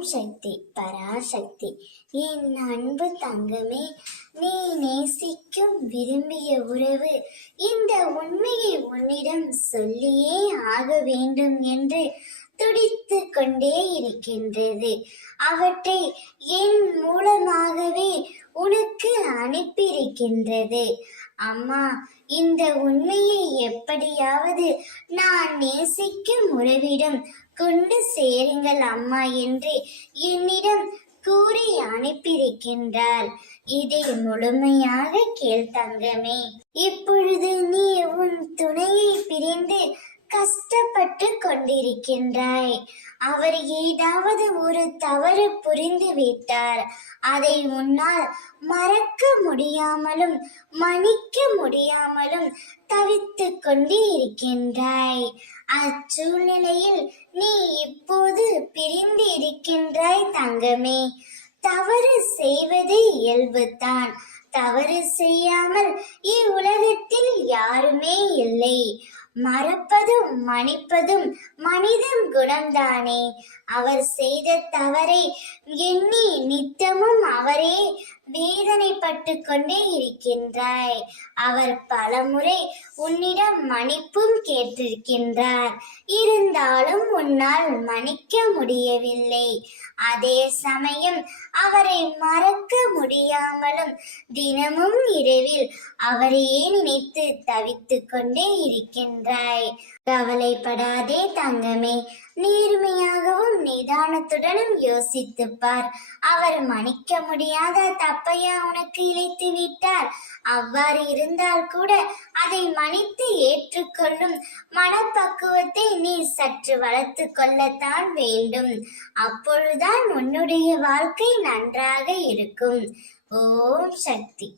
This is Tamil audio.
ஓம் சக்தி பராசக்தி. என் அன்பு தங்கமே, நீ நேசிக்கும் விரும்பிய உறவு இந்த உண்மையை உன்னிடம் சொல்லியே ஆக வேண்டும் என்று துடித்து கொண்டே இருக்கின்றது. அவற்றை என் மூலமாகவே உனக்கு அனுப்பியிருக்கின்றது. அம்மா, இந்த உண்மையை எப்படியாவது நான் நேசிக்கும் உறவிடம் கொண்டு சேருங்கள் அம்மா என்று என்னிடம் கூறி அனுப்பியிருக்கின்றார். இதை முழுமையாக கேள் தங்கமே. இப்பொழுது நீ உன் துணையை பிரிந்து கஷ்டப்பட்டு கொண்டிருக்கின்றாய். அவர் ஏதாவது ஒரு தவறு புரிந்து விட்டார். அதை உன்னால் மறக்க முடியாமலும் மன்னிக்க முடியாமலும் தவித்து கொண்டு இருக்கின்றாய். அச்சூழ்நிலையில் நீ இப்போது பிரிந்து இருக்கின்றாய் தங்கமே. தவறு செய்வது இயல்புதான். தவறு செய்யாமல் இவ்வுலகத்தில் யாருமே இல்லை. மறப்பதும் மன்னிப்பதும் மனிதன் குணம்தானே. அவர் செய்த தவறை எண்ணி நித்தமும் அவரே வேதனைப்பட்டு கொண்டே இருக்கின்றாய். அவர் பலமுறை உன்னிடம் மன்னிப்பும் கேட்டிருக்கின்றார். இருந்தாலும் உன்னால் மன்னிக்க முடியவில்லை. அதே சமயம் அவரை மறக்க முடியாமலும் தினமும் இரவில் அவரையே நினைத்து தவித்து கொண்டே இருக்கின்றாய். கவலைப்படாதே தங்கமே. நேர்மையாகவும் நிதானத்துடனும் யோசித்துப் பார். அவர் மன்னிக்க முடியாத தப்பையா உனக்கு இழைத்து விட்டார்? அவ்வாறு இருந்தால் கூட அதை மன்னித்து ஏற்றுக்கொள்ளும் மனப்பக்குவத்தை நீ சற்று வளர்த்து கொள்ளத்தான் வேண்டும். அப்பொழுதுதான் உன்னுடைய வாழ்க்கை நன்றாக இருக்கும். ஓம் சக்தி.